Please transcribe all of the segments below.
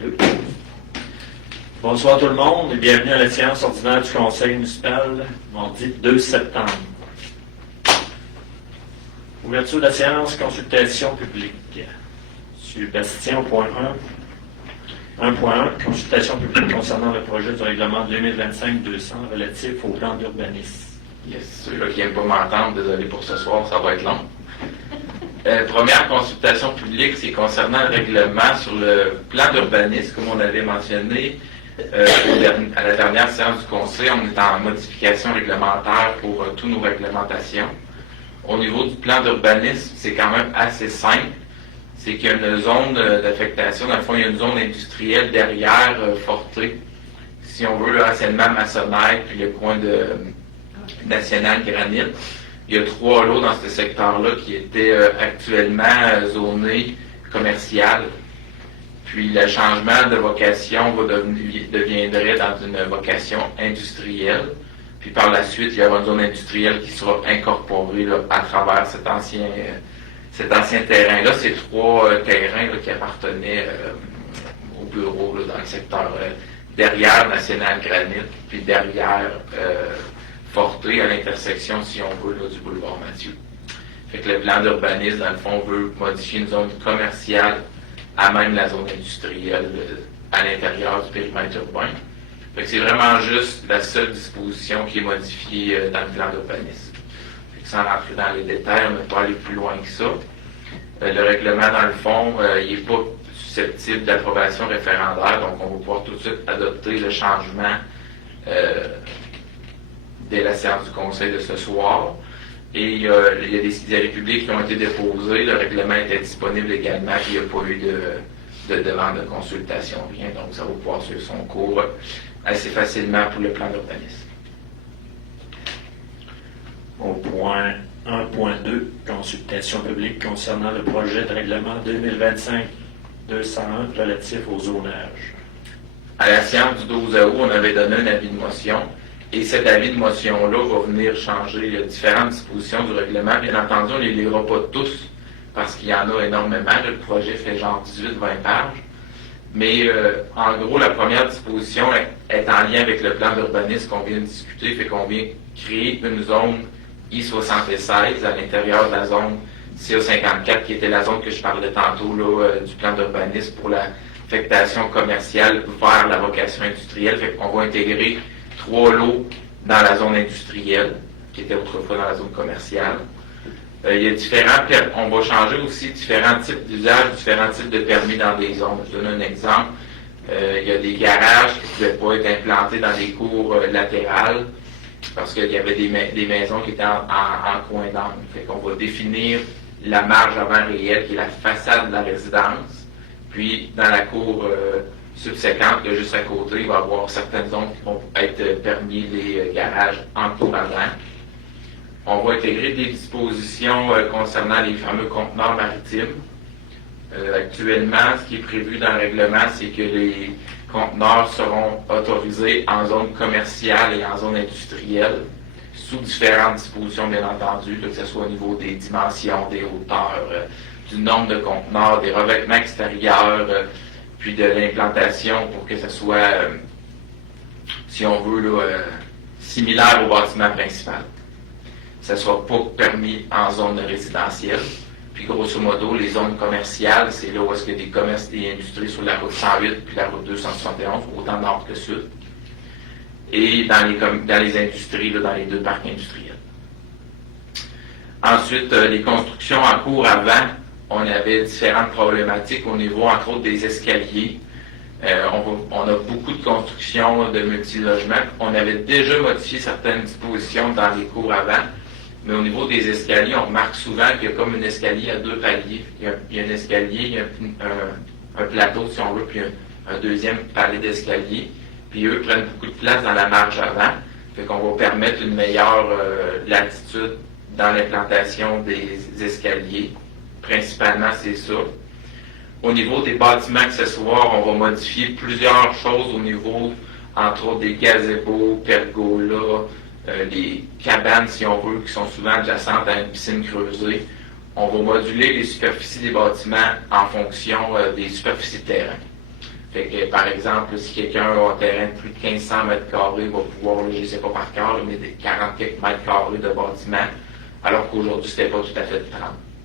2. Bonsoir tout le monde et bienvenue à la séance ordinaire du Conseil municipal, mardi 2 septembre. Ouverture de la séance, consultation publique. Monsieur Bastien, au point 1. 1.1, consultation publique concernant le projet du règlement 2025-200 relatif au plan d'urbanisme. Yes, ceux-là qui n'aiment pas m'entendre, désolé pour ce soir, ça va être long. Première consultation publique, c'est concernant le règlement sur le plan d'urbanisme, comme on avait mentionné à la dernière séance du Conseil. On est en modification réglementaire pour toutes nos réglementations. Au niveau du plan d'urbanisme, c'est quand même assez simple. C'est qu'il y a une zone d'affectation. Dans le fond, il y a une zone industrielle derrière Forté. Si on veut, anciennement Maçonnaire, puis le coin de National Granite. Il y a 3 lots dans ce secteur-là qui étaient actuellement zonés commercial. Puis le changement de vocation deviendrait dans une vocation industrielle. Puis par la suite, il y aura une zone industrielle qui sera incorporée là, à travers cet ancien terrain-là. Ces 3 terrains là, qui appartenaient au bureau là, dans le secteur derrière National Granite, puis derrière Forté, à l'intersection, si on veut, là, du boulevard Mathieu. Fait que le plan d'urbanisme, dans le fond, veut modifier une zone commerciale à même la zone industrielle à l'intérieur du périmètre urbain. Fait que c'est vraiment juste la seule disposition qui est modifiée dans le plan d'urbanisme. Fait que sans rentrer dans les détails, on ne peut pas aller plus loin que ça. Le règlement, dans le fond, il n'est pas susceptible d'approbation référendaire, donc on va pouvoir tout de suite adopter le changement dès la séance du Conseil de ce soir. Et il y a des arrêts publics qui ont été déposés. Le règlement était disponible également, puis il n'y a pas eu de demande de consultation, rien. Donc, ça va pouvoir suivre son cours assez facilement pour le plan d'urbanisme. Au point 1.2, consultation publique concernant le projet de règlement 2025-201 relatif au zonage. À la séance du 12 août, on avait donné un avis de motion. Et cet avis de motion-là va venir changer différentes dispositions du règlement. Bien entendu, on ne les lira pas tous, parce qu'il y en a énormément. Le projet fait genre 18-20 pages. Mais en gros, la première disposition est en lien avec le plan d'urbanisme qu'on vient de discuter. Fait qu'on vient créer une zone I-76 à l'intérieur de la zone CA54, qui était la zone que je parlais tantôt là, du plan d'urbanisme pour l'affectation commerciale vers la vocation industrielle. Fait qu'on va intégrer 3 lots dans la zone industrielle, qui était autrefois dans la zone commerciale. Il y a on va changer aussi différents types d'usages, différents types de permis dans des zones. Je donne un exemple. Il y a des garages qui ne pouvaient pas être implantés dans des cours latérales, parce qu'il y avait des maisons qui étaient en coin d'angle. Fait qu'on va définir la marge avant réelle, qui est la façade de la résidence. Puis, dans la cour subséquente, là, juste à côté, il va y avoir certaines zones qui vont être permis les garages en cour avant. On va intégrer des dispositions concernant les fameux conteneurs maritimes. Actuellement, ce qui est prévu dans le règlement, c'est que les conteneurs seront autorisés en zone commerciale et en zone industrielle, sous différentes dispositions, bien entendu, là, que ce soit au niveau des dimensions, des hauteurs, du nombre de conteneurs, des revêtements extérieurs, puis de l'implantation pour que ce soit, si on veut, là, similaire au bâtiment principal. Ça ne soit pas permis en zone résidentielle. Puis grosso modo, les zones commerciales, c'est là où est-ce qu'il y a des commerces et industries sur la route 108 puis la route 271, autant nord que sud. Et dans les industries, là, dans les 2 parcs industriels. Ensuite, les constructions en cours avant, on avait différentes problématiques au niveau, entre autres, des escaliers. On a beaucoup de constructions de multilogements. On avait déjà modifié certaines dispositions dans les cours avant. Mais au niveau des escaliers, on remarque souvent qu'il y a comme un escalier à 2 paliers. Il y a un escalier, il y a un plateau, si on veut, puis un deuxième palier d'escalier. Puis eux prennent beaucoup de place dans la marge avant. Fait qu'on va permettre une meilleure latitude dans l'implantation des escaliers. Principalement, c'est ça. Au niveau des bâtiments accessoires, on va modifier plusieurs choses au niveau, entre autres, des gazebos, pergolas, les cabanes, si on veut, qui sont souvent adjacentes à une piscine creusée. On va moduler les superficies des bâtiments en fonction des superficies de terrain. Fait que, par exemple, si quelqu'un a un terrain de plus de 1500 mètres carrés, va pouvoir, je ne sais pas par cœur, mais des 40 quelques mètres carrés de bâtiment, alors qu'aujourd'hui, c'était pas tout à fait 30,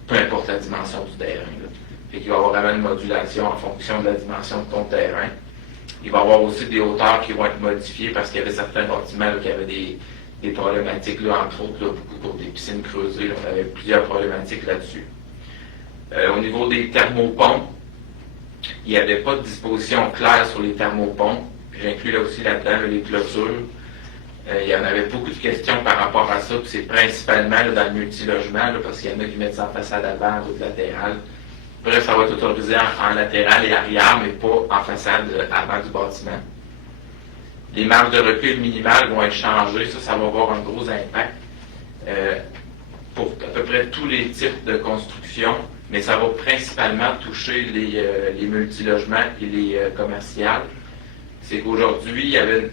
peu importe la dimension du terrain. Là. Fait qu'il va y avoir vraiment une modulation en fonction de la dimension de ton terrain. Il va y avoir aussi des hauteurs qui vont être modifiées parce qu'il y avait certains bâtiments là, qui avaient des problématiques, là, entre autres, là, beaucoup pour des piscines creusées. Là, on avait plusieurs problématiques là-dessus. Au niveau des thermopompes, il n'y avait pas de disposition claire sur les thermopompes. J'inclus là aussi là-dedans les clôtures. Il y en avait beaucoup de questions par rapport à ça, puis c'est principalement là, dans le multilogement, là, parce qu'il y en a qui mettent ça en façade avant, d'autres latérales. Bref, ça va être autorisé en latéral et arrière, mais pas en façade avant du bâtiment. Les marges de recul minimales vont être changées, ça va avoir un gros impact pour à peu près tous les types de construction, mais ça va principalement toucher les multilogements et les commerciales. C'est qu'aujourd'hui, il y avait,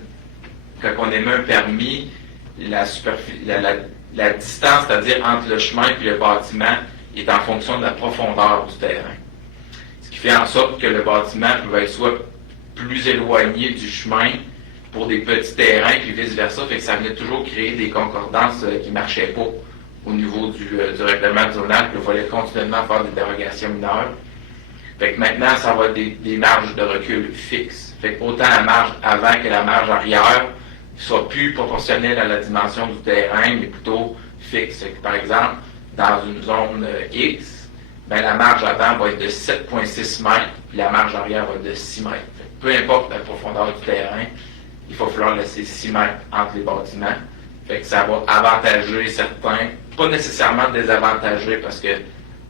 quand on émet un permis, la distance, c'est-à-dire entre le chemin et le bâtiment, est en fonction de la profondeur du terrain. Ce qui fait en sorte que le bâtiment peut être soit plus éloigné du chemin pour des petits terrains, puis vice-versa, fait que ça venait toujours créer des concordances qui ne marchaient pas au niveau du règlement de zonage, puis il fallait continuellement faire des dérogations mineures. Fait que maintenant, ça va être des marges de recul fixes. Fait que autant la marge avant que la marge arrière ne soit plus proportionnelle à la dimension du terrain, mais plutôt fixe. Fait que, par exemple, dans une zone X, ben, la marge avant va être de 7,6 mètres, puis la marge arrière va être de 6 mètres. Fait que peu importe la profondeur du terrain, il va falloir laisser 6 mètres entre les bâtiments. Fait que ça va avantager certains, pas nécessairement désavantager, parce que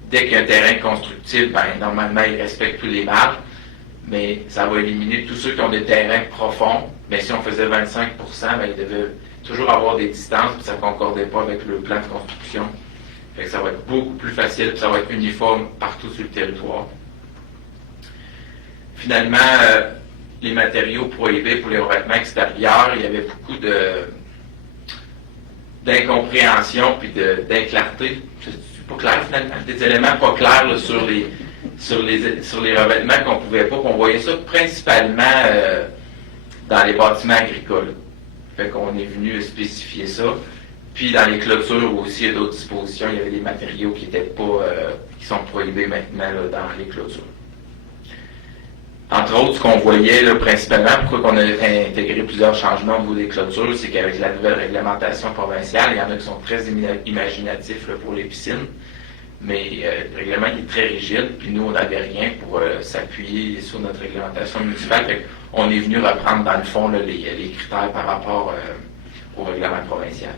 dès qu'il y a un terrain constructible, ben, normalement, il respecte tous les marges, mais ça va éliminer tous ceux qui ont des terrains profonds. Mais si on faisait 25 ben, ils devaient toujours avoir des distances, puis ça ne concordait pas avec le plan de construction. Fait que ça va être beaucoup plus facile, puis ça va être uniforme partout sur le territoire. Finalement, les matériaux prohibés pour les revêtements extérieurs, il y avait beaucoup d'incompréhension puis d'inclarté. C'est pas clair finalement, des éléments pas clairs là, sur les revêtements qu'on pouvait pas. On voyait ça principalement dans les bâtiments agricoles. Fait qu'on est venu spécifier ça. Puis dans les clôtures aussi, il y a d'autres dispositions. Il y avait des matériaux qui étaient pas, qui sont prohibés maintenant là, dans les clôtures. Entre autres, ce qu'on voyait là, principalement, pourquoi on a intégré plusieurs changements au niveau des clôtures, c'est qu'avec la nouvelle réglementation provinciale, il y en a qui sont très imaginatifs là, pour les piscines, mais le règlement il est très rigide, puis nous, on n'avait rien pour s'appuyer sur notre réglementation municipale. Fait on est venu reprendre, dans le fond, là, les critères par rapport au règlement provincial.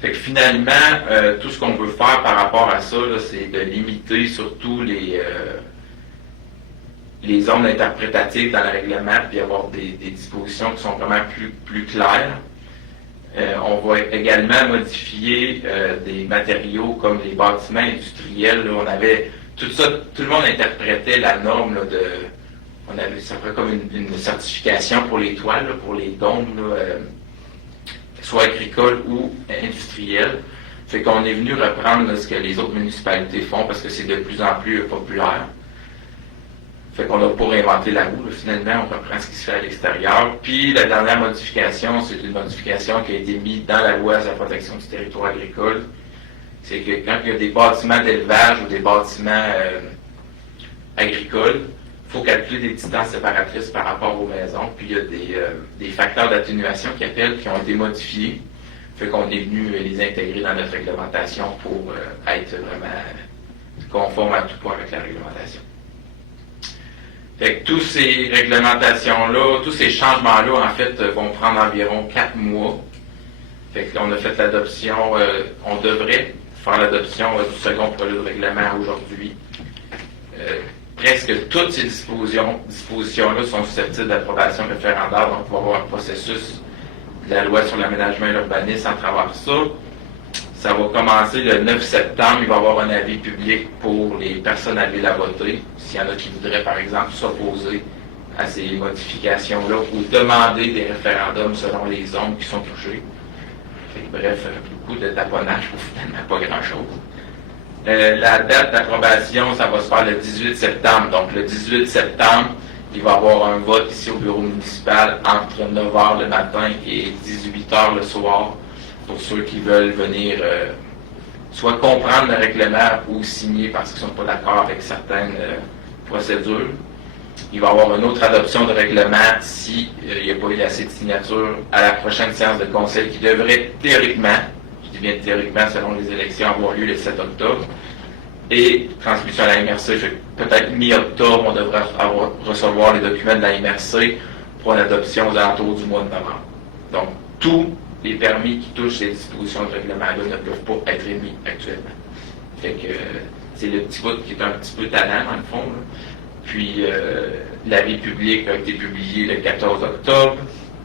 Fait que finalement, tout ce qu'on veut faire par rapport à ça, là, c'est de limiter surtout les zones interprétatives dans le règlement, puis avoir des dispositions qui sont vraiment plus claires. On va également modifier des matériaux comme les bâtiments industriels. Là, on avait tout ça, tout le monde interprétait la norme là, on avait ça fait comme une certification pour les toits, là, pour les dômes, là, soit agricoles ou industriels. Fait qu'on est venu reprendre là, ce que les autres municipalités font parce que c'est de plus en plus populaire. Fait qu'on n'a pas réinventé la roue, là, finalement, on reprend ce qui se fait à l'extérieur. Puis la dernière modification, c'est une modification qui a été mise dans la loi sur la protection du territoire agricole. C'est que quand il y a des bâtiments d'élevage ou des bâtiments agricoles, il faut calculer des distances séparatrices par rapport aux maisons. Puis il y a des facteurs d'atténuation qui ont été modifiés. Fait qu'on est venu les intégrer dans notre réglementation pour être vraiment conforme à tout point avec la réglementation. Fait que tous ces réglementations-là, tous ces changements-là, en fait, vont prendre environ 4 mois. Fait que là, on a fait l'adoption, on devrait faire l'adoption du second projet de règlement aujourd'hui. Presque toutes ces dispositions-là sont susceptibles d'approbation référendaire, donc on va avoir un processus de la loi sur l'aménagement et l'urbanisme à travers ça. Ça va commencer le 9 septembre. Il va y avoir un avis public pour les personnes habile à voter. S'il y en a qui voudraient, par exemple, s'opposer à ces modifications-là ou demander des référendums selon les zones qui sont touchées. Bref, beaucoup de taponnage pour finalement pas grand-chose. La date d'approbation, ça va se faire le 18 septembre. Donc, le 18 septembre, il va y avoir un vote ici au bureau municipal entre 9h le matin et 18h le soir pour ceux qui veulent venir soit comprendre le règlement ou signer parce qu'ils ne sont pas d'accord avec certaines procédures. Il va y avoir une autre adoption de règlement s'il n'y a pas eu assez de signatures à la prochaine séance de conseil qui devrait théoriquement, je dis bien théoriquement selon les élections, avoir lieu le 7 octobre. Et transmission à la MRC, peut-être mi-octobre, on devrait recevoir les documents de la MRC pour une adoption aux alentours du mois de novembre. Donc, tous les permis qui touchent ces dispositions de règlement-là ne peuvent pas être émis actuellement. Fait que c'est le petit bout qui est un petit peu tannant, dans le fond. Là. Puis, l'avis public a été publié le 14 octobre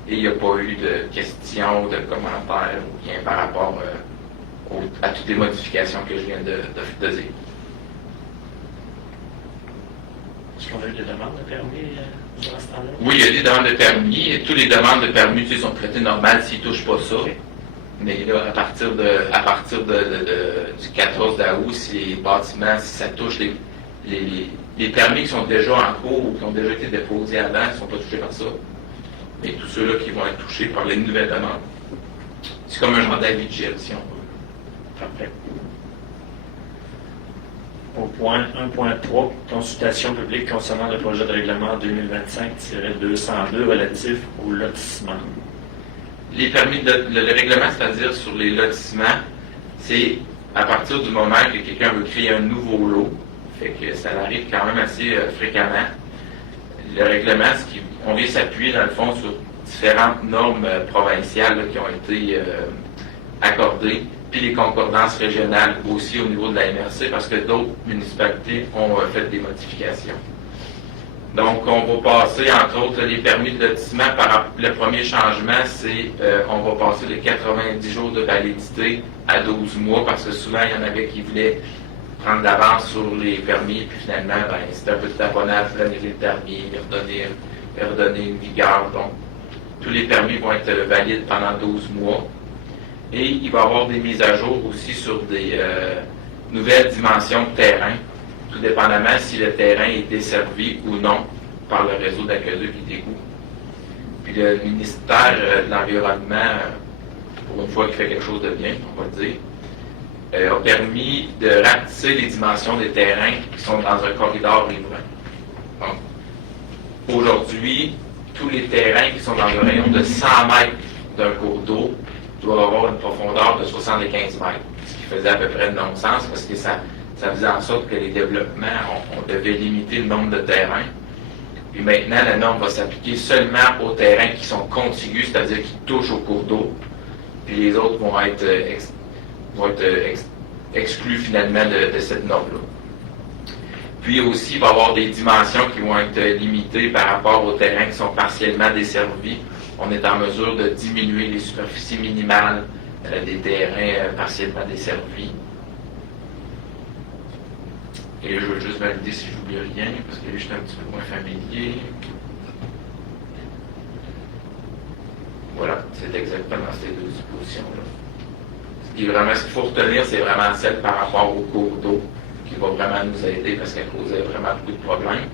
et il n'y a pas eu de questions, de commentaires ou rien par rapport à toutes les modifications que je viens de dire. Est-ce qu'on a eu des demandes de permis durant ce temps-là? Oui, il y a des demandes de permis et toutes les demandes de permis sont traitées normales s'ils ne touchent pas ça. Okay. Mais là, à partir du 14 août, si les bâtiments, si ça touche les permis qui sont déjà en cours ou qui ont déjà été déposés avant ne sont pas touchés par ça. Mais tous ceux-là qui vont être touchés par les nouvelles demandes. C'est comme un genre d'avis de gel, si on veut. Parfait. Au point 1.3, consultation publique concernant le projet de règlement 2025-202 relatif au lotissement. Les permis, le règlement, c'est-à-dire sur les lotissements, c'est à partir du moment que quelqu'un veut créer un nouveau lot, fait que ça arrive quand même assez fréquemment. Le règlement, on vient s'appuyer dans le fond sur différentes normes provinciales là, qui ont été accordées, puis les concordances régionales aussi au niveau de la MRC, parce que d'autres municipalités ont fait des modifications. Donc, on va passer, entre autres, les permis de lotissement. Le premier changement, c'est on va passer de 90 jours de validité à 12 mois, parce que souvent, il y en avait qui voulaient prendre d'avance sur les permis, puis finalement, c'était un peu de taponnage, donner les permis, redonner une vigueur. Donc, tous les permis vont être valides pendant 12 mois. Et il va y avoir des mises à jour aussi sur des nouvelles dimensions de terrain, tout dépendamment si le terrain est desservi ou non par le réseau d'aqueduc et d'égouts. Puis le ministère de l'Environnement, pour une fois qu'il fait quelque chose de bien, on va le dire, a permis de rapetisser les dimensions des terrains qui sont dans un corridor riverain. Donc, aujourd'hui, tous les terrains qui sont dans le rayon de 100 mètres d'un cours d'eau doivent avoir une profondeur de 75 mètres, ce qui faisait à peu près de non-sens parce que ça faisait en sorte que les développements, on devait limiter le nombre de terrains. Puis maintenant, la norme va s'appliquer seulement aux terrains qui sont contigus, c'est-à-dire qui touchent au cours d'eau, puis les autres vont être exclus finalement de cette norme-là. Puis aussi, il va y avoir des dimensions qui vont être limitées par rapport aux terrains qui sont partiellement desservis. On est en mesure de diminuer les superficies minimales des terrains partiellement desservis. Et là, je veux juste valider si j'oublie rien, parce que là, je suis un petit peu moins familier. Voilà, c'est exactement ces deux dispositions-là. Ce qu'il faut retenir, c'est vraiment celle par rapport au cours d'eau, qui va vraiment nous aider, parce qu'elle causait vraiment beaucoup de problèmes.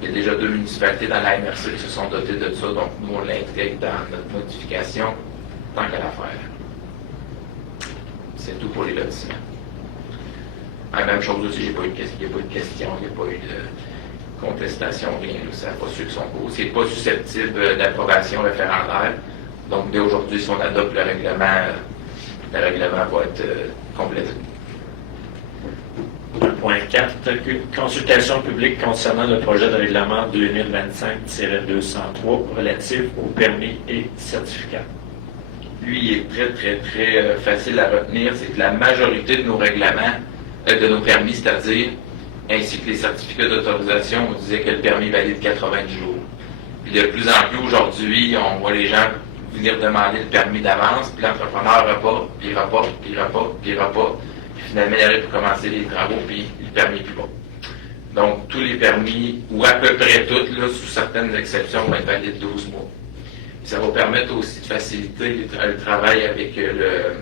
Il y a déjà 2 municipalités dans la MRC qui se sont dotées de ça, donc nous, on l'intègre dans notre modification, tant qu'à la faire. C'est tout pour les lotissements. La même chose aussi, il n'y a pas eu de question, il n'y a pas eu de contestation, rien. Ça n'a pas su que son cours. C'est pas susceptible d'approbation référendaire. Donc, dès aujourd'hui, si on adopte le règlement va être complété. Point 4. Consultation publique concernant le projet de règlement 2025-203 relatif aux permis et certificats. Lui, il est très, très, très facile à retenir. C'est que la majorité de nos règlements, de nos permis, c'est-à-dire, ainsi que les certificats d'autorisation, on disait que le permis valide 90 jours. Puis de plus en plus aujourd'hui, on voit les gens venir demander le permis d'avance, puis l'entrepreneur reporte, puis reporte, puis reporte, puis reporte. Puis finalement, il arrive pour commencer les travaux, puis le permis plus pas. Donc, tous les permis, ou à peu près tous, là, sous certaines exceptions, vont être valides 12 mois. Puis ça va permettre aussi de faciliter le travail avec le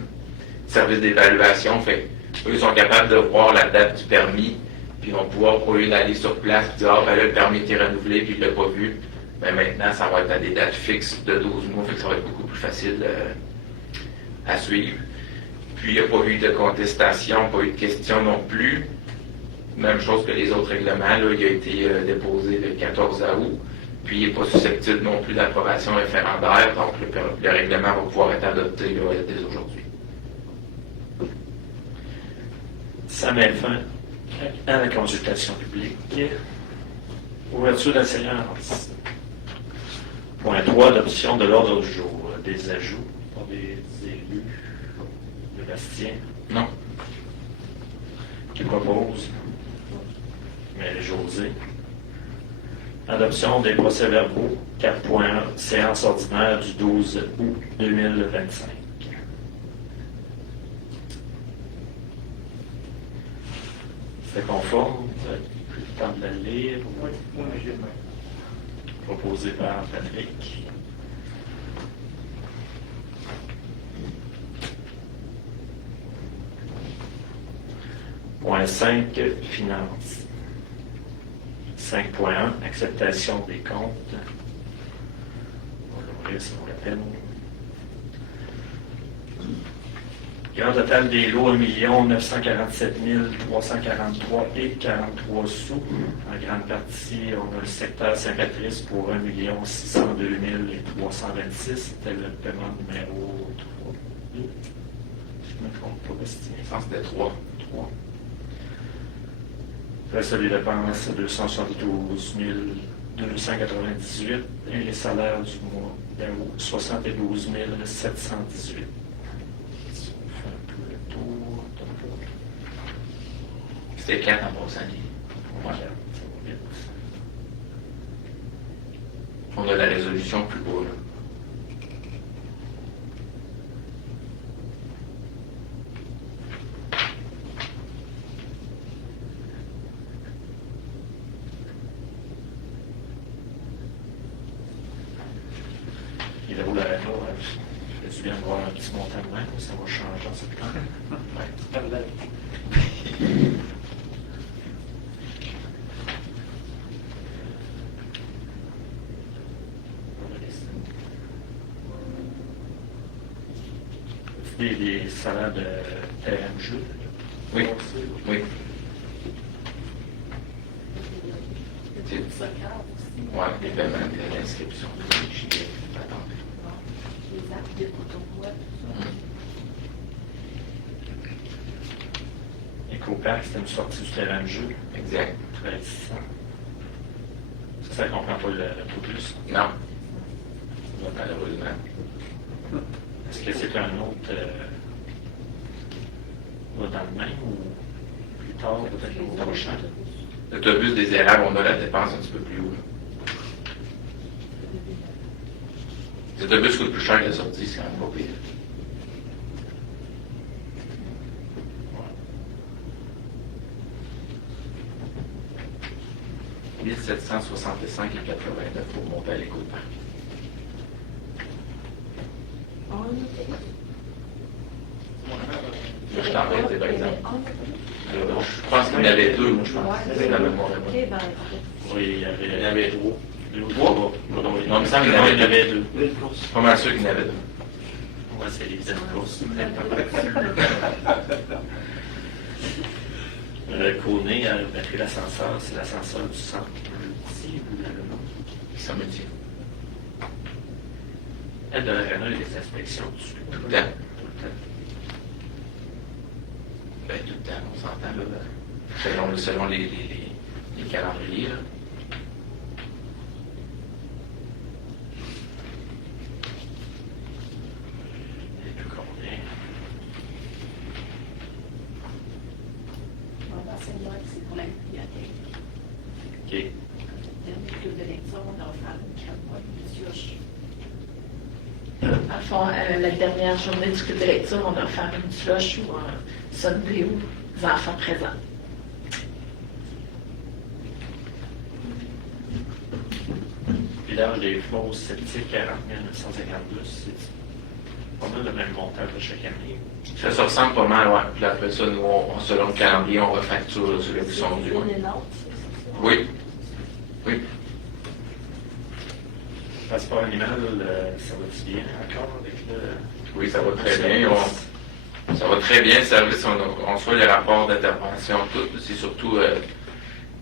service d'évaluation. Fait Eux, ils sont capables de voir la date du permis, puis ils vont pouvoir, au lieu d'aller sur place, dire, ah, ben là, le permis était renouvelé, puis il ne l'a pas vu. Ben maintenant, ça va être à des dates fixes de 12 mois, fait que ça va être beaucoup plus facile à suivre. Puis, il n'y a pas eu de contestation, pas eu de question non plus. Même chose que les autres règlements, là, il a été déposé le 14 août, puis il n'est pas susceptible non plus d'approbation référendaire, donc le règlement va pouvoir être adopté là, dès aujourd'hui. Ça met fin à la consultation publique. Ouverture de la séance. Point 3, adoption de l'ordre du jour. Des ajouts pour les élus de Bastien. Non. Qui propose? Mais José. Adoption des procès-verbaux. 4.1, séance ordinaire du 12 août 2025. C'est conforme. Vous avez pris le temps de la lire. Oui, j'ai le même. Proposé par Patrick. Point 5, finances. 5.1, acceptation des comptes. On va l'ouvrir si on la peine. Grand total des lots, 1 947 343 et 43 sous. En grande partie, on a le secteur Saint-Patrice pour 1 602 326. C'était le paiement numéro 3. Je ne me trompe pas, Bastien. Je pense que c'était 3. 3. Reste des dépenses, 272 298. Et les salaires du mois d'août, 72 718. C'était 4 en passant. Voilà. On a la résolution plus bas, là. Il est où la réno? Je fais du bien de voir un petit montant de main, ça va changer en septembre. Des salaires de terrain de jeu. Oui, oui. C'est du soccer aussi. Oui, les paiements de l'inscription. Les actes de coton-bois, tout ça. Écopac, c'était une sortie du terrain de jeu. Exact. 1300. Ça ne comprend pas le taux plus. Non. Malheureusement. Est-ce que c'est un autre dans le même ou plus tard, peut-être au prochain? L'autobus des érables, on a la dépense un petit peu plus haut. L'autobus coûte plus cher que la sortie, c'est quand même pas pire. Ouais. 1765 et 89 pour monter à l'écoute parc. Je t'en vais, par exemple. Je pense qu'il y en avait 2, moi, je pense. C'est la mémoire. Oui, il y avait 3. Trois? Non, mais ça, il y en Non, avait il y en avait 2. Pas mal sûr qu'il y en avait 2. Moi, c'est les courses. Coné a pris l'ascenseur, c'est l'ascenseur du centre. Ici, vous l'avez non? Ça me dit. Elle de l'arena, il y a des inspections dessus. Tout le temps. Tout le temps. Ben, tout le temps, on s'entend, là. Selon les calendriers, là. Et plus combien? L'enseignement, c'est pour la bibliothèque. OK. Dernier club de lecture, on a offert une crème molle, monsieur. En fond, la dernière journée du club de lecture, on a offert une slush ou un sundae aux enfants présents. Village des Fosses, sceptique, 40 952, c'est pas mal le même montant de chaque année. Ça se ressemble pas mal, ouais. Puis après ça, nous, selon le calendrier, on refacture ceux qui sont dus. L'une et l'autre, c'est ça? Oui. Oui. Passeport animal, ça va-tu bien encore avec le... Oui, ça va très bien. Ça va très bien, le service. On reçoit les rapports d'intervention, tout. C'est surtout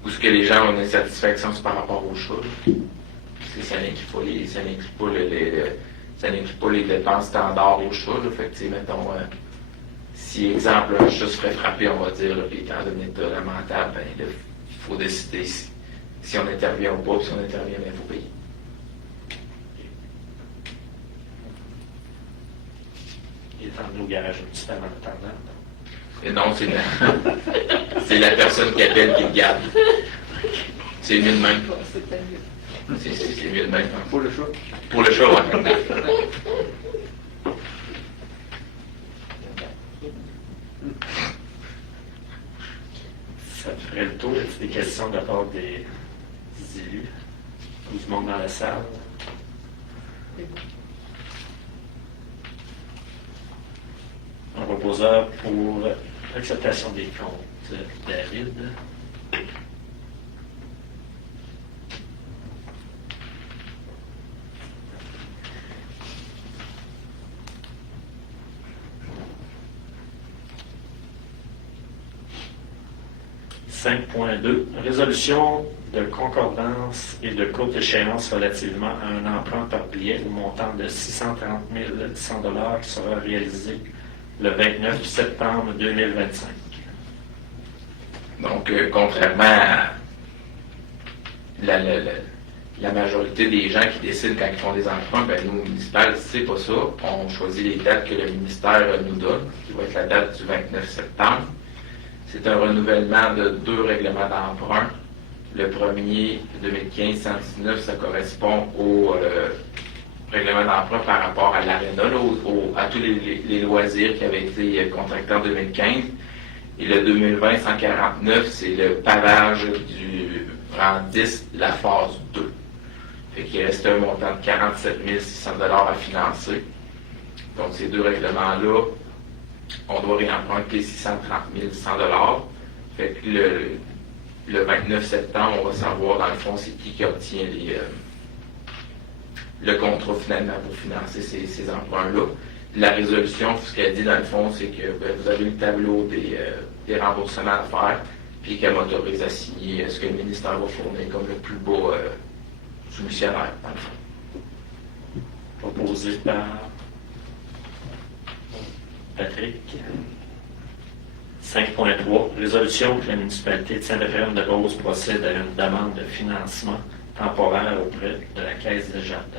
où ce que les gens ont une insatisfaction, c'est par rapport aux chats. Parce que ça n'inclut pas les dépenses standards aux chats. Là. Fait que, mettons, si, exemple, un chat se ferait frapper, on va dire, là, puis étant donné état lamentable, ben, il faut décider si on intervient ou pas, puis si on intervient, ben, il faut payer. Il est emmené au garage municipal en attendant. Et non, c'est la personne qui appelle qui le garde. C'est mieux de même. Bon, c'était mieux. C'est mieux de même. Pour le choix. Pour le chat, ouais. Ça ferait le tour. Y a-t-il des questions de la part des élus ou du monde dans la salle? C'est bon. Un proposeur pour l'acceptation des comptes. David. .2. Résolution de concordance et de courte échéance relativement à un emprunt par billet au montant de 630 100 $ qui sera réalisé le 29 septembre 2025. Donc, contrairement à la majorité des gens qui décident quand ils font des emprunts, ben nous, municipal, c'est pas ça. On choisit les dates que le ministère nous donne, qui va être la date du 29 septembre. C'est un renouvellement de 2 règlements d'emprunt. Le premier, 2015-119, ça correspond au règlement d'emprunt par rapport à l'aréna, à tous les loisirs qui avaient été contractés en 2015. Et le 2020-149, c'est le pavage du rang 10, la phase 2. Fait qu'il reste un montant de 47 600 $ à financer. Donc ces 2 règlements-là, on doit réemprunter 630 100 $. Fait que le 29 septembre, on va savoir dans le fond c'est qui obtient le contrat finalement pour financer ces emprunts-là. La résolution, ce qu'elle dit dans le fond, c'est que vous avez le tableau des remboursements à faire, puis qu'elle m'autorise à signer ce que le ministère va fournir comme le plus beau soumissionnaire, dans le fond. Proposé par Patrick. 5.3. Résolution que la municipalité de Saint-Ephraim-de-Beauce procède à une demande de financement temporaire auprès de la Caisse des jardins.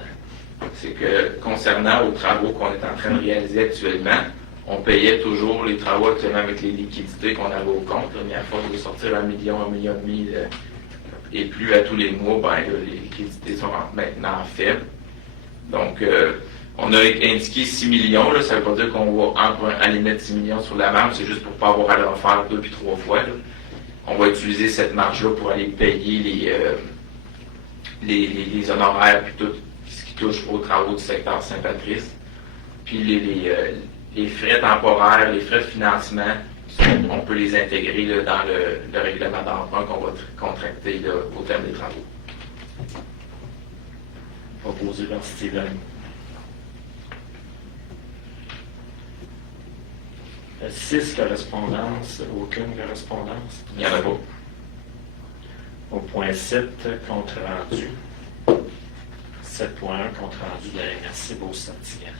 C'est que concernant aux travaux qu'on est en train de réaliser actuellement, on payait toujours les travaux actuellement avec les liquidités qu'on avait au compte. Mais à force de sortir 1 million, 1,5 million et plus à tous les mois, ben, les liquidités sont maintenant faibles. Donc, on a indiqué 6 millions. Là, ça ne veut pas dire qu'on va aller mettre 6 millions sur la marge, c'est juste pour ne pas avoir à le refaire 2 puis 3 fois. Là. On va utiliser cette marge-là pour aller payer les honoraires et tout ce qui touche aux travaux du secteur Saint-Patrice. Puis les frais temporaires, les frais de financement, on peut les intégrer là, dans le règlement d'emprunt qu'on va contracter là, au terme des travaux. Proposé par Steven. 6 correspondances, aucune correspondance. Il n'y en a pas. Au point 7, compte rendu. 7.1, compte rendu de la MRC Beauce-Sartiguan.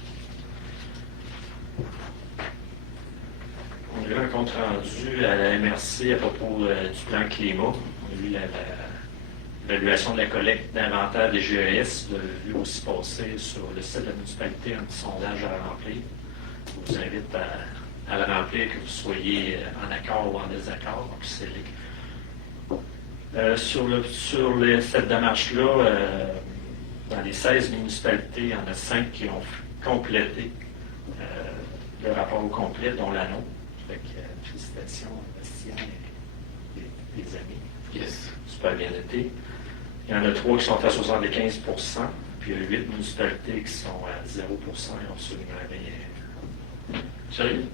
On a eu un compte rendu à la MRC à propos du plan climat. On a eu l'évaluation de la collecte d'inventaire des GES. Vous avez vu aussi passer sur le site de la municipalité un petit sondage à remplir. Je vous invite à le remplir, que vous soyez en accord ou en désaccord. Donc, c'est cette démarche-là, dans les 16 municipalités, il y en a 5 qui ont complété le rapport au complet, dont la nôtre. Fait que, félicitations, Bastien et les amis. Yes. Super bien été. Il y en a 3 qui sont à 75 %, Puis il y a 8 municipalités qui sont à 0% et ont absolument rien. Sérieux?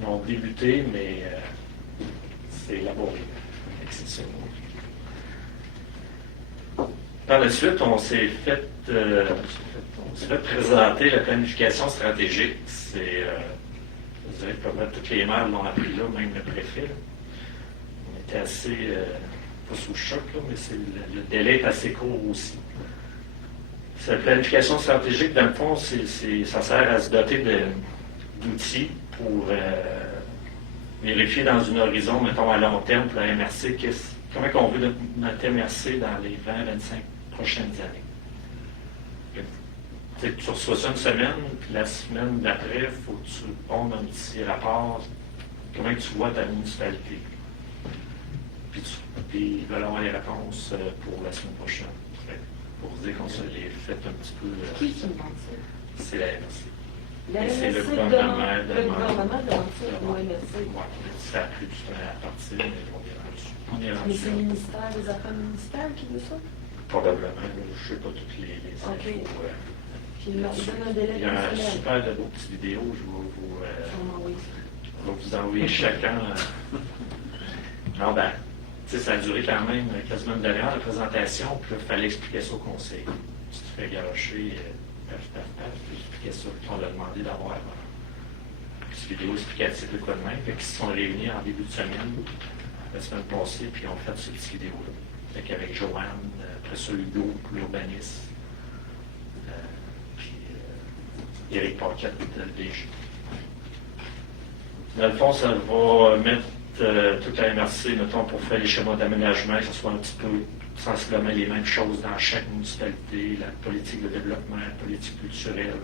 Ils ont débuté, mais c'est laborieux. C'est ça. Par la suite, on s'est fait présenter la planification stratégique. C'est, je dirais que pas mal toutes les maires l'ont appris là, même le préfet. Là. On était assez, pas sous choc, là, mais le délai est assez court aussi. Cette planification stratégique, dans le fond, ça sert à se doter d'outils pour vérifier dans un horizon, mettons à long terme, pour la MRC, comment on veut notre MRC dans les 20-25 prochaines années. Tu reçois ça une semaine, puis la semaine d'après, il faut que tu pondes un petit rapport, comment tu vois ta municipalité. Puis ils veulent avoir les réponses pour la semaine prochaine. Pour dire qu'on se les fait un petit peu. Qui se demande ça? C'est la MRC. La Et c'est le MRC gouvernement demande ça au MRC. Oui, ça a pris du temps à partir, mais on est rendu. Mais c'est le ministère des Affaires municipales qui veut ça? Probablement, je ne sais pas toutes les OK. infos. Puis il leur donne un délai Il y a un de semaine. super de beaux petites vidéos, je vais vous envoyer chacun. Non, ben, tu sais, ça a duré quand même quasiment une demi-heure la présentation, puis là, il fallait expliquer ça au conseil. Tu te fais garocher, paf, puis expliquer ça, puis on a demandé d'avoir une petite vidéo explicative de quoi de même, puis ils se sont réunis en début de semaine, la semaine passée, puis on fait cette petite vidéo-là. Fait qu'avec Joanne, après ça, Hugo, l'urbaniste, puis Éric Paquette, le DG. Dans le fond, ça va mettre toute la MRC, mettons, pour faire les schémas d'aménagement, que ce soit un petit peu sensiblement les mêmes choses dans chaque municipalité, la politique de développement, la politique culturelle,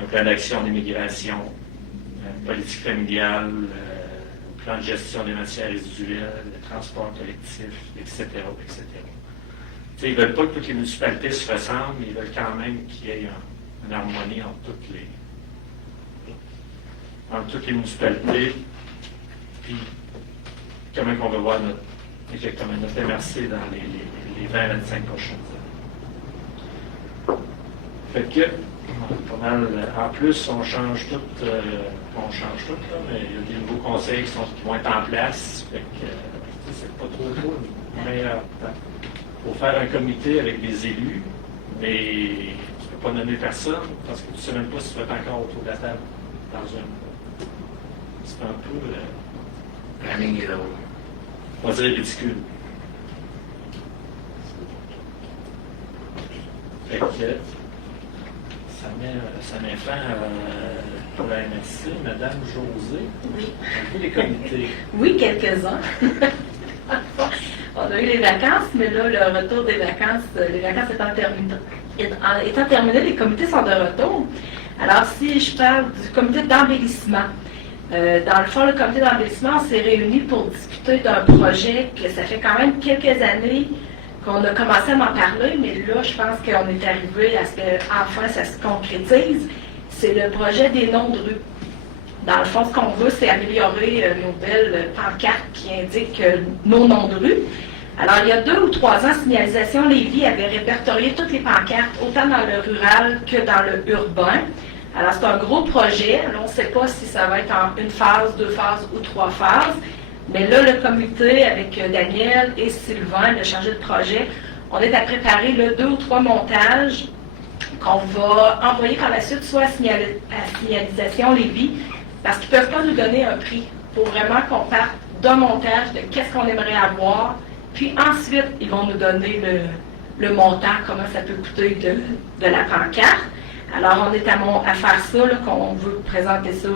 un plan d'action d'immigration, politique familiale, plan de gestion des matières résiduelles, le transport collectif, etc., etc. T'sais, ils ne veulent pas que toutes les municipalités se ressemblent, mais ils veulent quand même qu'il y ait une harmonie entre toutes les municipalités. Puis, comment on va voir exactement notre MRC dans les 20-25 prochaines années. Fait que, pas mal, en plus, on change tout, là, mais il y a des nouveaux conseils qui vont être en place. Fait que, c'est pas trop le meilleur temps. Il faut faire un comité avec des élus, mais tu ne peux pas nommer personne parce que tu ne sais même pas si tu vas être encore autour de la table dans un. C'est un peu. Planning est drôle. On va dire ridicule. Fait que ça met fin pour la MRC. Madame Josée, Oui. avez-vous les comités? Oui, quelques-uns. On a eu les vacances, mais là, le retour des vacances, les vacances étant terminées, les comités sont de retour. Alors, si je parle du comité d'embellissement, dans le fond, le comité d'embellissement s'est réuni pour discuter d'un projet que ça fait quand même quelques années qu'on a commencé à m'en parler, mais là, je pense qu'on est arrivé à ce qu'enfin ça se concrétise. C'est le projet des noms de rue. Dans le fond, ce qu'on veut, c'est améliorer nos belles pancartes qui indiquent nos noms de rue. Alors, il y a 2 ou 3 ans, Signalisation Lévis avait répertorié toutes les pancartes, autant dans le rural que dans le urbain. Alors, c'est un gros projet. Alors, on ne sait pas si ça va être en 1 phase, 2 phases ou 3 phases. Mais là, le comité, avec Daniel et Sylvain, le chargé de projet, on est à préparer 2 ou 3 montages qu'on va envoyer par la suite soit à Signalisation Lévis, parce qu'ils ne peuvent pas nous donner un prix pour vraiment qu'on parte d'un montage de qu'est-ce qu'on aimerait avoir. Puis ensuite, ils vont nous donner le montant, comment ça peut coûter de la pancarte. Alors, on est à faire ça, là, qu'on veut présenter ça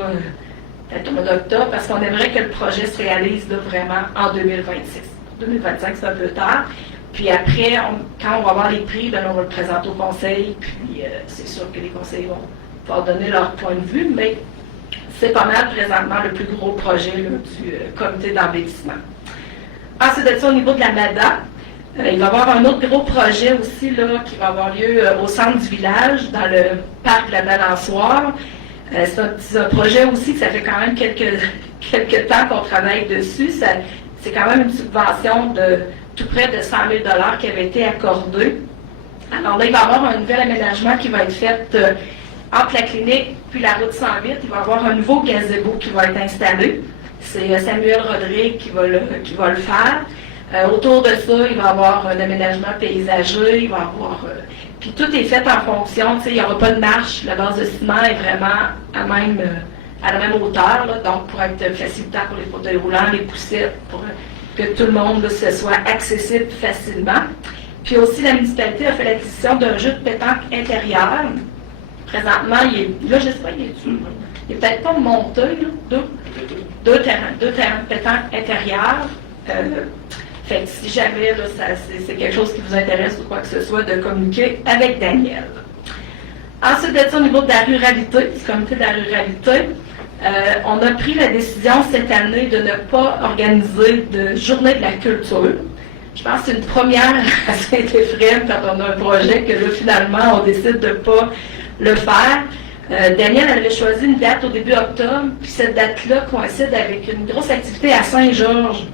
peut-être au mois d'octobre, parce qu'on aimerait que le projet se réalise là, vraiment en 2026. 2025, c'est un peu tard. Puis après, quand on va avoir les prix, ben, on va le présenter au conseil, puis c'est sûr que les conseillers vont pouvoir donner leur point de vue, mais c'est pas mal présentement le plus gros projet là, du comité d'embellissement. Ensuite de ça, au niveau de la MADA, il va y avoir un autre gros projet aussi là, qui va avoir lieu au centre du village, dans le parc de la Balançoire. C'est un projet aussi que ça fait quand même quelques temps qu'on travaille dessus. C'est quand même une subvention de tout près de 100 000 $ qui avait été accordée. Alors là, il va y avoir un nouvel aménagement qui va être fait entre la clinique puis la route 108. Il va y avoir un nouveau gazebo qui va être installé. C'est Samuel Rodrigue qui va le faire. Autour de ça, il va y avoir un aménagement paysager, il va y avoir... puis tout est fait en fonction, il n'y aura pas de marche, la base de ciment est vraiment à la même hauteur, là, donc pour être facilitaire pour les fauteuils roulants, les poussettes, pour que tout le monde là, ce soit accessible facilement. Puis aussi, la municipalité a fait l'acquisition d'un jeu de pétanque intérieur. Présentement, là, je ne sais pas, il est peut-être pas monté, là, deux terrains de pétanque intérieur. Fait que si jamais là, c'est quelque chose qui vous intéresse ou quoi que ce soit, de communiquer avec Daniel. Ensuite de ça, au niveau de la ruralité, du comité de la ruralité, on a pris la décision cette année de ne pas organiser de journée de la culture. Je pense que c'est une première à Saint-Éphrem quand on a un projet que là, finalement, on décide de ne pas le faire. Daniel avait choisi une date au début octobre, puis cette date-là coïncide avec une grosse activité à Saint-Georges,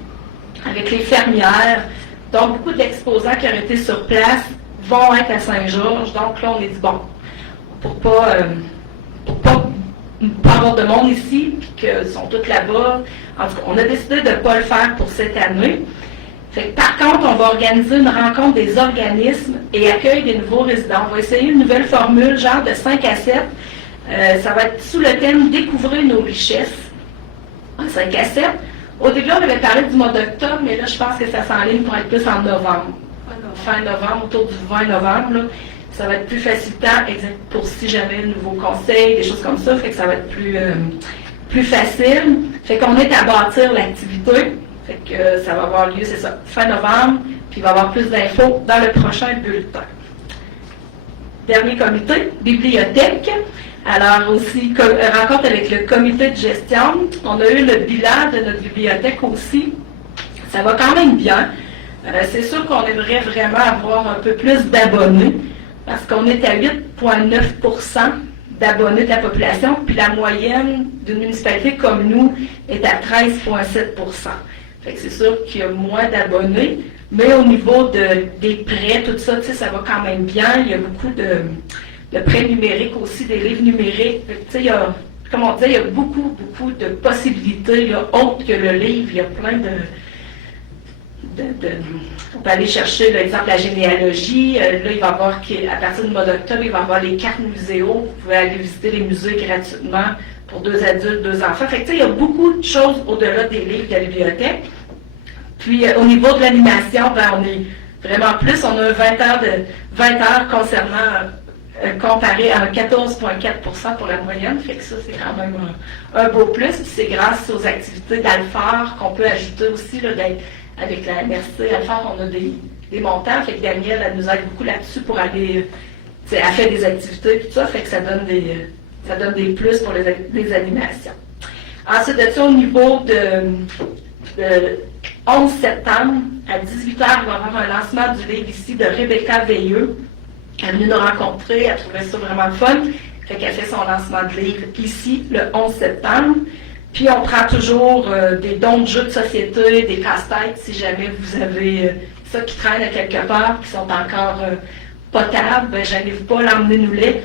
avec les fermières. Donc, beaucoup d'exposants qui auraient été sur place vont être à Saint-Georges. Donc là, on est dit, bon, pour pas avoir de monde ici, puis qu'ils sont tous là-bas, en tout cas, on a décidé de ne pas le faire pour cette année. Fait que, par contre, on va organiser une rencontre des organismes et accueil des nouveaux résidents. On va essayer une nouvelle formule, genre de 5 à 7. Ça va être sous le thème « Découvrez nos richesses », en 5 à 7. Au début, on avait parlé du mois d'octobre, mais là, je pense que ça s'enligne pour être plus en novembre. Fin novembre, autour du 20 novembre. Là, ça va être plus facilitant pour si jamais un nouveau conseil, des choses comme ça. Fait que ça va être plus facile. Fait qu'on est à bâtir l'activité. Fait que ça va avoir lieu, c'est ça, fin novembre. Puis il va y avoir plus d'infos dans le prochain bulletin. Dernier comité, bibliothèque. Alors aussi, rencontre avec le comité de gestion. On a eu le bilan de notre bibliothèque aussi. Ça va quand même bien. C'est sûr qu'on aimerait vraiment avoir un peu plus d'abonnés, parce qu'on est à 8,9% d'abonnés de la population, puis la moyenne d'une municipalité comme nous est à 13,7%. Fait que c'est sûr qu'il y a moins d'abonnés, mais au niveau des prêts, tout ça, ça va quand même bien. Il y a beaucoup de prêts numériques aussi, des livres numériques. Il y a, comme on disait, il y a beaucoup de possibilités là, autres que le livre. Il y a plein on peut aller chercher, par exemple, la généalogie. Là, il va y avoir, à partir du mois d'octobre, il va y avoir les cartes muséaux. Vous pouvez aller visiter les musées gratuitement pour 2 adultes, 2 enfants. Fait que, il y a beaucoup de choses au-delà des livres de la bibliothèque. Puis, au niveau de l'animation, on est vraiment plus. On a 20 heures concernant comparé à 14,4% pour la moyenne. Fait que ça, c'est quand même un beau plus. Puis c'est grâce aux activités d'Alphare qu'on peut ajouter aussi, là, avec la MRC Alphare, on a des montants. Fait que Daniel, elle nous aide beaucoup là-dessus pour aller... Elle fait des activités et tout ça, fait que ça donne des plus pour les animations. Ensuite de ça, au niveau de 11 septembre, à 18h, il va y avoir un lancement du livre ici de Rebecca Veilleux. Elle est venue nous rencontrer, elle trouvait ça vraiment fun. Fait qu'elle fait son lancement de livre ici, le 11 septembre. Puis on prend toujours des dons de jeux de société, des casse-têtes, si jamais vous avez ça qui traîne à quelque part, qui sont encore potables, ben gênez-vous pas, l'emmenez-nous-les.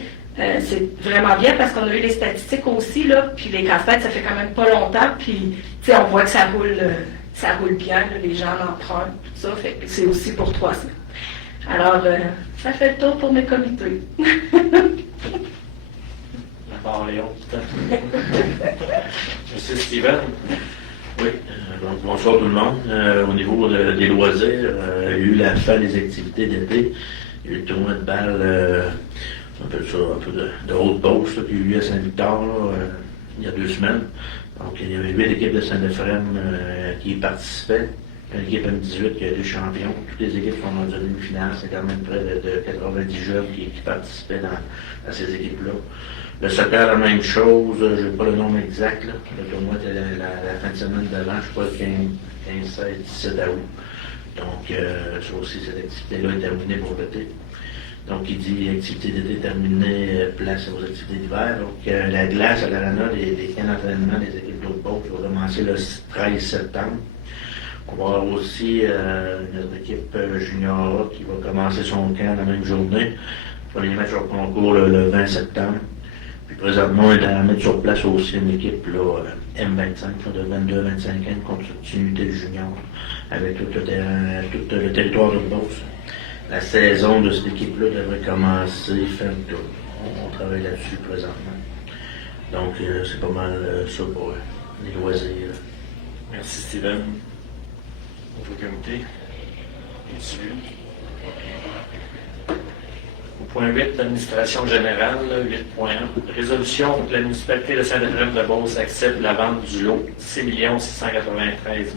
C'est vraiment bien parce qu'on a eu les statistiques aussi, là, puis les casse-têtes, ça fait quand même pas longtemps, puis on voit que ça roule bien, là, les gens l'empruntent, tout ça, fait que c'est aussi pour 3 semaines. Alors, ça fait le tour pour mes comités. Léon. Monsieur Steven. Oui, donc bonsoir tout le monde. Au niveau des loisirs, il y a eu la fin des activités d'été. Il y a eu le tournoi de balle, un peu de haute pause, qui a eu lieu à Saint-Victor il y a 2 semaines. Donc il y avait 8 équipes de Saint-Éphrem qui y participaient. Une équipe M18 qui a été champion. Toutes les équipes sont dans une demi-finale. C'est quand même près de 90 jeunes qui participaient dans ces équipes-là. Le soccer, la même chose. Je n'ai pas le nombre exact. Là. Le tournoi était la fin de semaine d'avant, je crois, le 15, 16, 17 août. Donc, ça aussi, cette activité-là est terminée pour l'été. Donc, il dit activité d'été terminée, place aux activités d'hiver. Donc, la glace à l'Arena, les camps d'entraînement des équipes d'Haute-Beauce vont commencer le 13 septembre. On va avoir aussi notre équipe junior qui va commencer son camp la même journée. On va les mettre sur concours le 20 septembre. Puis présentement, on est à mettre sur place aussi une équipe là, M25 de 22-25 ans, une continuité de junior, avec tout le territoire de Beauce. La saison de cette équipe-là devrait commencer fin octobre. On travaille là-dessus présentement. Donc, c'est pas mal ça pour les loisirs. Merci, Steven. Nouveau comité. Dessus. Au point 8, l'administration générale, 8.1. Résolution pour que la municipalité de Saint-Ephraim-de-Beauce accepte la vente du lot 6 693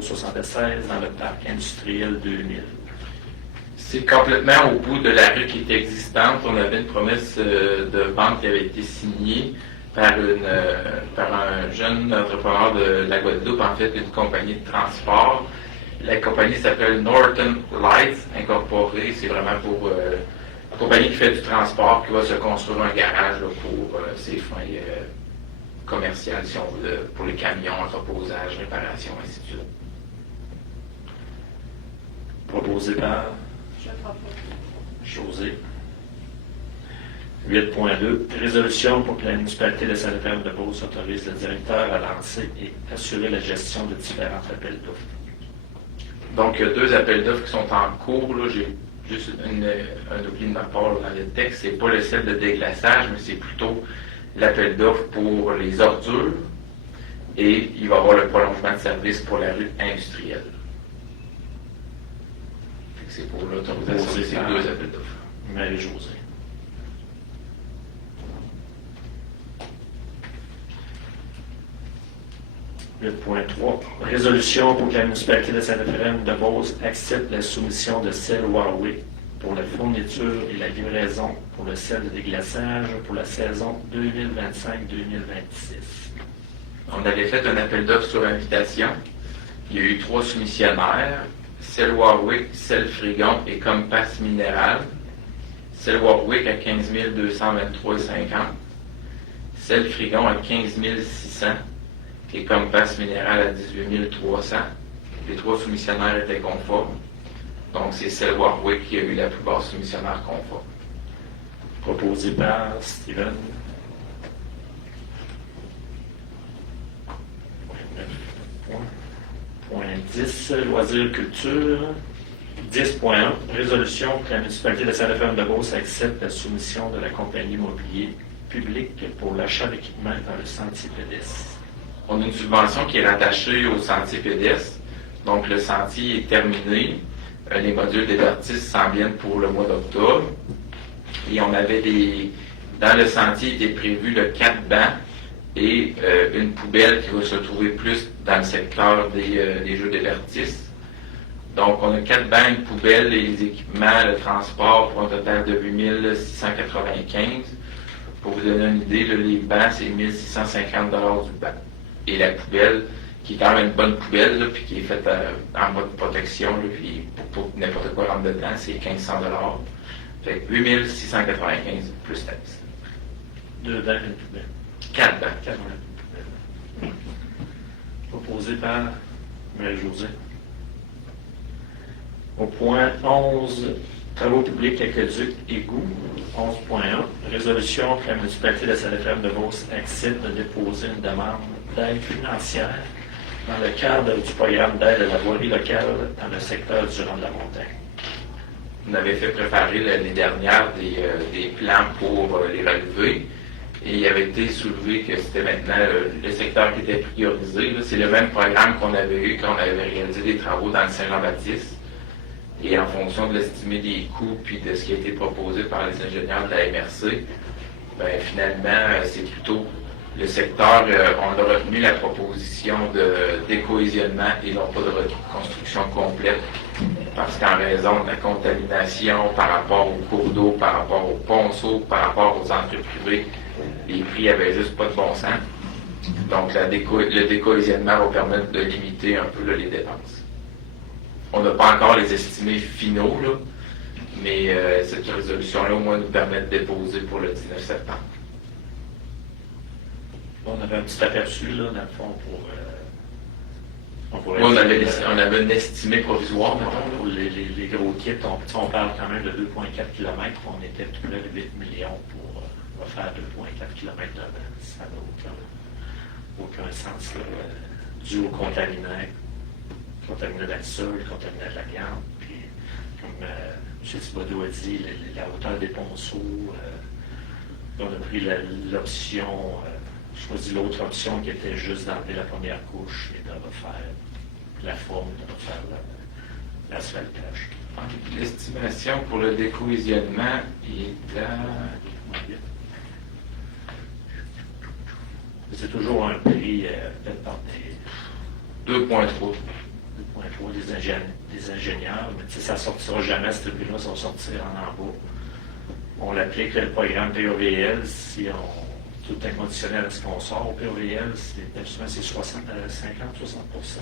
076 dans le parc industriel 2000. C'est complètement au bout de la rue qui était existante. On avait une promesse de vente qui avait été signée par un jeune entrepreneur de la Guadeloupe, en fait, une compagnie de transport. La compagnie s'appelle Northern Lights Incorporée. C'est vraiment pour une compagnie qui fait du transport, qui va se construire un garage là, pour ses fins commerciales, si on veut, pour les camions, entreposage, réparation, ainsi de suite. Proposé par Je propose. José. 8.2. Résolution pour que la municipalité de Saint-Ephraim-de-Beauce autorise le directeur à lancer et assurer la gestion de différents appels d'offres. Donc, il y a 2 appels d'offres qui sont en cours. Là. J'ai juste un oubli de ma part dans le texte. C'est pas le sel de déglaçage, mais c'est plutôt l'appel d'offres pour les ordures. Et il va y avoir le prolongement de service pour la rue industrielle. C'est pour l'autorisation de ces 2 appels d'offres. Marie-Josée. « 8.3. Résolution pour que la municipalité de Saint-Ephraim-de-Beauce accepte la soumission de sel Huawei pour la fourniture et la livraison pour le sel de déglaçage pour la saison 2025-2026. » On avait fait un appel d'offres sur invitation. Il y a eu 3 soumissionnaires. Sel Warwick, Sel Frigon et Compass Minéral. Sel Warwick à 15 223,50. Sel Frigon à 15 600 et Compass Minéral à 18 300. Les 3 soumissionnaires étaient conformes. Donc, c'est Sel Warwick qui a eu la plus basse soumissionnaire conforme. Proposé par Steven. Point 10, loisirs culture. 10.1, résolution que la municipalité de Saint-Ephraim-de-Beauce accepte la soumission de la compagnie immobilier public pour l'achat d'équipements dans le sentier pédestre. On a une subvention qui est rattachée au sentier pédestre. Donc, le sentier est terminé. Les modules d'hébertisme s'en viennent pour le mois d'octobre. Et on avait dans le sentier, il était prévu 4 bancs et une poubelle qui va se trouver plus dans le secteur des jeux d'hébertisme. Donc, on a 4 bancs, une poubelle et les équipements, le transport pour un total de 8 695. Pour vous donner une idée, là, les bancs, c'est 1 650 du banc. Et la poubelle, qui est quand même une bonne poubelle, là, puis qui est faite en mode protection, là, puis pour que n'importe quoi rentre dedans, c'est 1500 $. Fait que 8 695 plus taxes. 2 bancs et une poubelle. 4 bancs. 4 bancs et une poubelle. Proposé par Marie-Josée. Au point 11, travaux publics, aqueducs, égouts. 11.1, résolution que la municipalité de Saint-Ephraim-de-Beauce accepte de déposer une demande d'aide financière dans le cadre du programme d'aide à la voirie locale dans le secteur du Rang de la Montagne. On avait fait préparer l'année dernière des plans pour les relever. Et il avait été soulevé que c'était maintenant le secteur qui était priorisé. C'est le même programme qu'on avait eu quand on avait réalisé des travaux dans le Saint-Jean-Baptiste. Et en fonction de l'estimé des coûts puis de ce qui a été proposé par les ingénieurs de la MRC, ben, finalement, c'est plutôt le secteur, on a retenu la proposition de décohésionnement et non pas de reconstruction complète, parce qu'en raison de la contamination par rapport aux cours d'eau, par rapport aux ponceaux, par rapport aux entrées privées, les prix n'avaient juste pas de bon sens. Donc, le décohésionnement va permettre de limiter un peu là, les dépenses. On n'a pas encore les estimés finaux, là, mais cette résolution-là, au moins, nous permet de déposer pour le 19 septembre. On avait un petit aperçu, là, dans le fond, pourrait Oui, dire, on avait un estimé provisoire, mettons. pour les gros kits, on parle quand même de 2,4 km. On était tout près de 8 millions pour refaire 2,4 km de vent. Ça n'a aucun sens, là, dû aux contaminants de la sol, contaminants de la viande. Puis, comme M. Thibodeau a dit, la hauteur des ponceaux, on a pris l'option, choisi l'autre option qui était juste d'enlever la première couche et de refaire la forme, de refaire l'asphaltage. L'estimation pour le décohésionnement est à... C'est toujours un prix fait par des 2,3. 2,3 des ingénieurs, mais ça ne sortira jamais, ce prix-là, ça va sortir en bas. On l'applique le programme POVL si tout est conditionnel à ce qu'on sort. Au POVL, c'est 50-60%.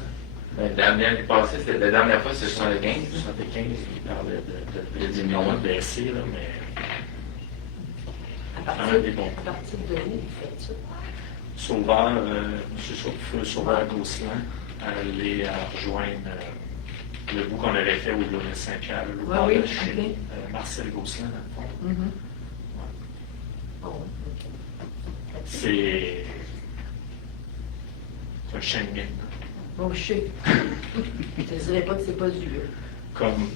La dernière passée, la dernière fois, c'est 75. 75, il parlait de diminuer, de baisser, là, mais À partir de où vous faites ça? Sauveur, M. Sauveur Gosselin, aller rejoindre le bout qu'on avait fait au delà de Saint-Pierre, le bord oui, de Chine, ok. Marcel Gosselin, dans le fond. Mhm. Ouais. Bon. C'est un chien de mine. Bon, je sais. Je ne dirais pas que c'est pas du Comme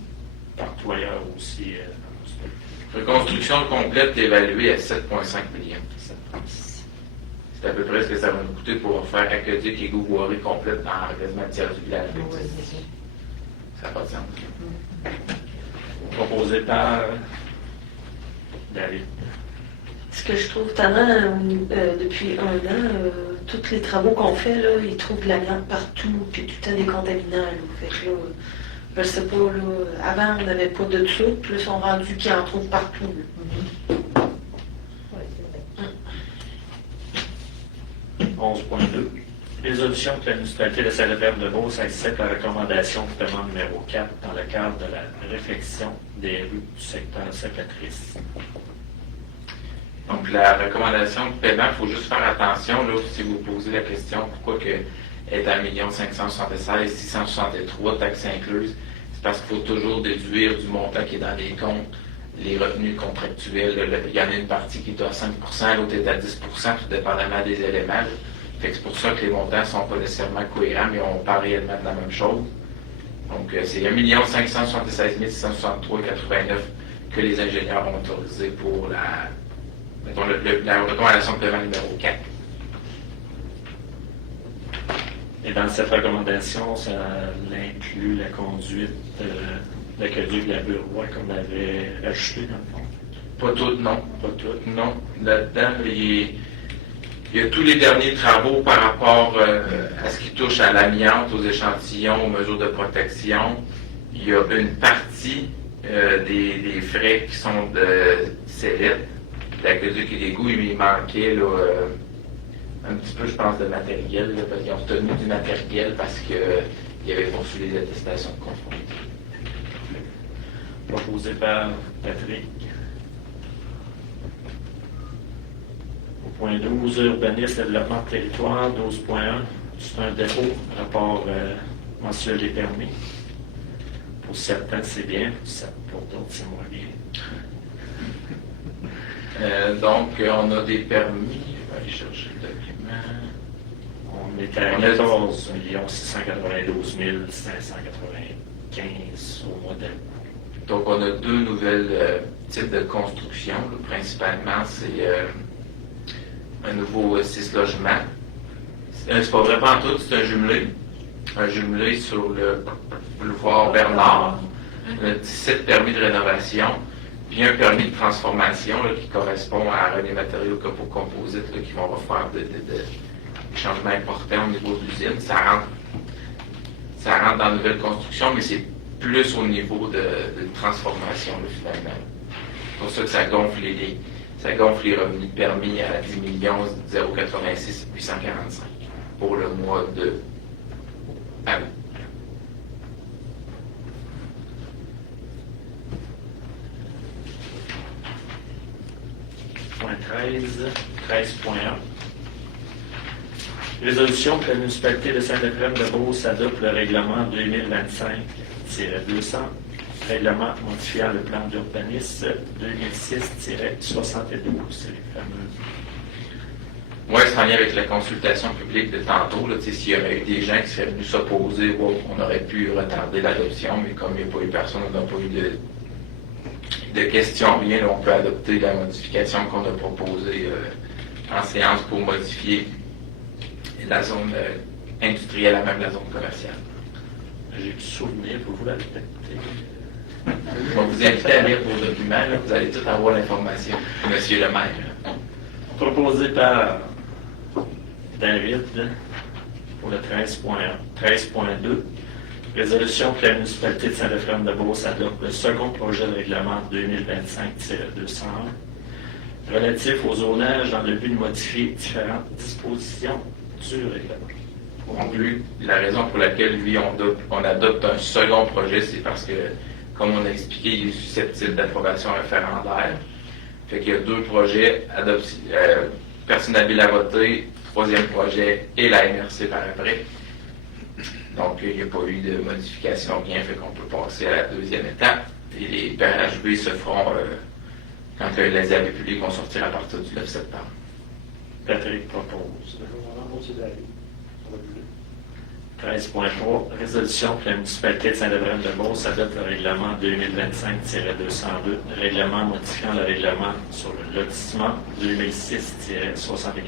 partout ailleurs aussi. Reconstruction complète évaluée à 7,5 millions. C'est à peu près ce que ça va nous coûter pour faire aqueduc et gouvoirie complète dans quasiment le tiers du village. Ça n'a pas de sens. Proposé par David. Ce que je trouve tannant depuis un an, tous les travaux qu'on fait, là, ils trouvent de l'amiante partout, puis tout le temps des contaminants. Là. Fait que là, je sais pas, là, avant on n'avait pas de ça, puis là, ils sont rendus qu'ils en trouvent partout. Là. Oui, c'est vrai. 11.2. Résolution que la municipalité de Salabert-de-Beauce accepte la recommandation de paiement numéro 4 dans le cadre de la réfection des rues du secteur Saint-Patrice. Donc, la recommandation de paiement, il faut juste faire attention, là, si vous posez la question, pourquoi que est à 1 576 663 taxes incluses, c'est parce qu'il faut toujours déduire du montant qui est dans les comptes les revenus contractuels. Il y en a une partie qui est à 5 l'autre est à 10 tout dépendamment des éléments. Fait que c'est pour ça que les montants ne sont pas nécessairement cohérents, mais on parle réellement de la même chose. Donc, c'est 1 576 663,89 que les ingénieurs ont autorisé pour la recommandation de paiement numéro 4. Et dans cette recommandation, ça inclut la conduite de l'aqueduc de la Bureau, comme on l'avait ajouté dans le fond. Pas toutes, non. Pas tout. Non. Là-dedans, il y a tous les derniers travaux par rapport à ce qui touche à l'amiante, aux échantillons, aux mesures de protection. Il y a une partie des frais qui sont de sellette, d'aqueduc et d'égout. Il manquait là, un petit peu, je pense, de matériel, là, parce qu'ils ont retenu du matériel parce qu'ils avaient poursuivi les attestations de conformité. Proposé par Patrick. Au point 12, urbanisme, développement de territoire, 12.1. C'est un dépôt, rapport mensuel des permis. Pour certains, c'est bien, pour d'autres, c'est moins bien. Donc, on a des permis. Je vais aller chercher le document. On est à 14 692 595 au mois d'août. Donc, on a deux nouvelles types de construction. Là. Principalement, c'est un nouveau 6 logements. C'est pas vrai pas tout, c'est un jumelé. Un jumelé sur le boulevard Bernard. On a 17 permis de rénovation. Puis un permis de transformation là, qui correspond à René Matériaux Copo Composite là, qui vont refaire des changements importants au niveau de l'usine. Ça rentre dans la nouvelle construction, mais c'est plus au niveau de transformation là, finalement. C'est pour ça que ça gonfle les revenus permis à 10 086 845 pour le mois de août. Point 13, 13.1. Résolution que la municipalité de Saint-Éphrem-de-Beauce adopte le règlement 2025-200, règlement modifiant le plan d'urbanisme 2006-72. C'est les fameux. Oui, c'est en lien avec la consultation publique de tantôt. Là, s'il y aurait eu des gens qui seraient venus s'opposer, on aurait pu retarder l'adoption, mais comme il n'y a pas eu personne, on n'a pas eu de questions, rien, là, on peut adopter la modification qu'on a proposée en séance pour modifier la zone industrielle à même la zone commerciale. J'ai du souvenir, vous la répéter. Je vais vous inviter à lire vos documents, là, vous allez tout avoir l'information, Monsieur le maire. Proposé par David pour le 13.2. Résolution que la municipalité de Saint-Éphrem-de-Beauce adopte le second projet de règlement 2025-201 relatif au zonage dans le but de modifier différentes dispositions du règlement. Donc, lui, la raison pour laquelle on adopte un second projet, c'est parce que, comme on a expliqué, il est susceptible d'approbation référendaire. Fait qu'il y a deux projets, personne habile à voter, troisième projet et la MRC par après. Donc, il n'y a pas eu de modification, rien, fait qu'on peut passer à la deuxième étape. Et les PRHB se feront quand les avis publics vont sortir à partir du 9 septembre. Patrick propose. 13.3. Résolution que la municipalité de Saint-Éphrem-de-Beauce adopte le règlement 2025-202, règlement modifiant le règlement sur le lotissement 2006-74.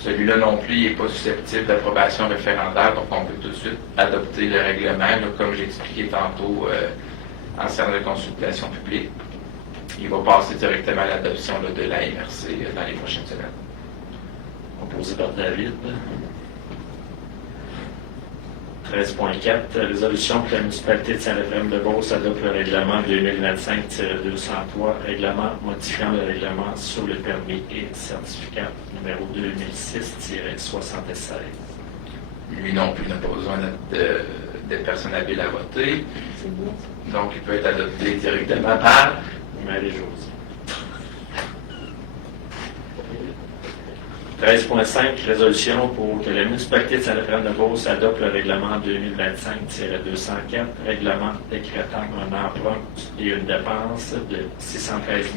Celui-là non plus, il n'est pas susceptible d'approbation référendaire, donc on peut tout de suite adopter le règlement, là, comme j'ai expliqué tantôt en séance de consultation publique. Il va passer directement à l'adoption de la MRC dans les prochaines semaines. Proposé par David. 13.4. Résolution que la municipalité de Saint-Éphrem-de-Beauce adopte le règlement 2025-203, règlement modifiant le règlement sur le permis et certificat numéro 2006-76. Lui non plus n'a pas besoin de personnes habiles à voter. C'est bien. Donc, il peut être adopté directement par Marie-Josée. 13.5. Résolution pour que la municipalité de Saint-Éphrem-de-Beauce adopte le règlement 2025-204, règlement décrétant un emprunt et une dépense de 613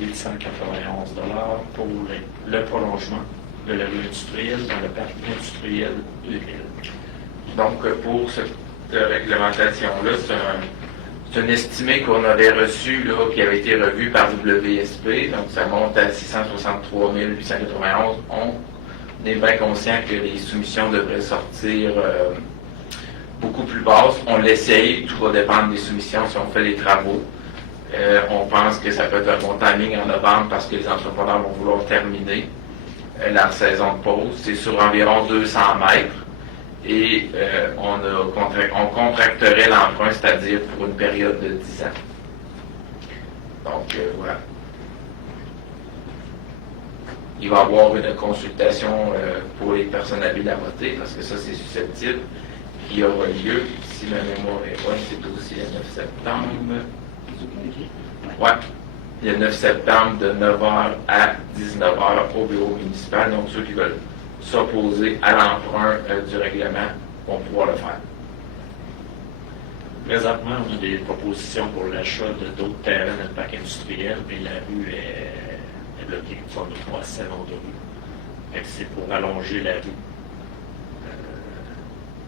891 $ pour le prolongement de la rue industrielle dans le parc industriel 2000. Donc, pour cette réglementation-là, c'est un estimé qu'on avait reçu, là, qui avait été revu par WSP. Donc, ça monte à 663 891. On est bien conscient que les soumissions devraient sortir beaucoup plus basses. On l'essaye, tout va dépendre des soumissions si on fait les travaux. On pense que ça peut être un bon timing en novembre parce que les entrepreneurs vont vouloir terminer la saison de pause. C'est sur environ 200 mètres. Et on contracterait l'emprunt, c'est-à-dire pour une période de 10 ans. Donc, voilà. Il va y avoir une consultation pour les personnes habiles à voter, parce que ça, c'est susceptible, qui aura lieu, si ma mémoire est bonne, c'est aussi le 9 septembre. Ouais. Le 9 septembre, de 9h à 19h au bureau municipal. Donc, ceux qui veulent s'opposer à l'emprunt du règlement vont pouvoir le faire. Présentement, on a des propositions pour l'achat d'autres terrains dans le parc industriel, mais la rue est bloquée. Il faut 3 salons de rue. Fait que c'est pour allonger la rue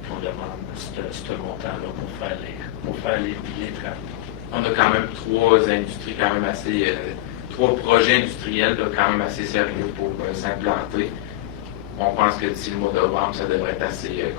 qu'on demande ce montant-là pour faire les travaux. On a quand même 3 industries quand même assez... 3 projets industriels là, quand même assez sérieux pour s'implanter. On pense que d'ici le mois de novembre, ça devrait être assez